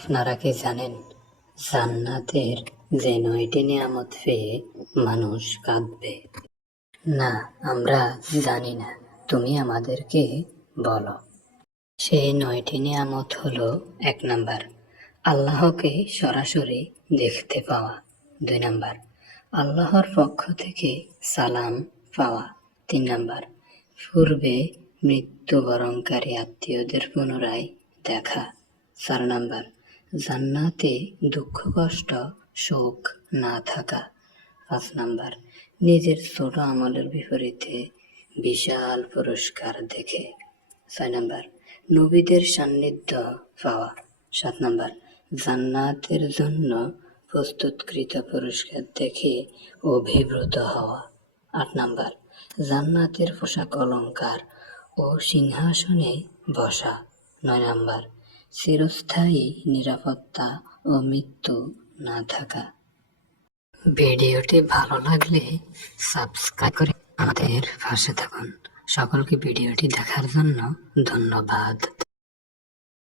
আপনারা কি জানেন, জান্নাতের যে ৯টি নিয়ামত পেয়ে মানুষ কাঁদবে? না, আমরা জানি না, তুমি আমাদেরকে বলো। সেই ৯টি নিয়ামত হলো: ১ নাম্বার, আল্লাহকে সরাসরি দেখতে পাওয়া। ২ নাম্বার, আল্লাহর পক্ষ থেকে সালাম পাওয়া। ৩ নাম্বার, পূর্বে মৃত্যুবরণকারী আত্মীয়দের পুনরায় দেখা। ৪ নাম্বার, জান্নাতে দুঃখ কষ্ট শোক না থাকা। ৫ নাম্বার, নিজের ছোট আমলের বিপরীতে বিশাল পুরস্কার দেখে। ৬ নাম্বার, নবীদের সান্নিধ্য পাওয়া। ৭ নাম্বার, জান্নাতের জন্য প্রস্তুতকৃত পুরস্কার দেখে অভিভূত হওয়া। ৮ নাম্বার, জান্নাতের পোশাক অলংকার ও সিংহাসনে বসা। ৯ নাম্বার, চিরস্থায়ী নিরাপত্তা ও মৃত্যু না থাকা। ভিডিওটি ভালো লাগলে সাবস্ক্রাইব করে আমাদের পাশে থাকুন। সকলকে ভিডিওটি দেখার জন্য ধন্যবাদ।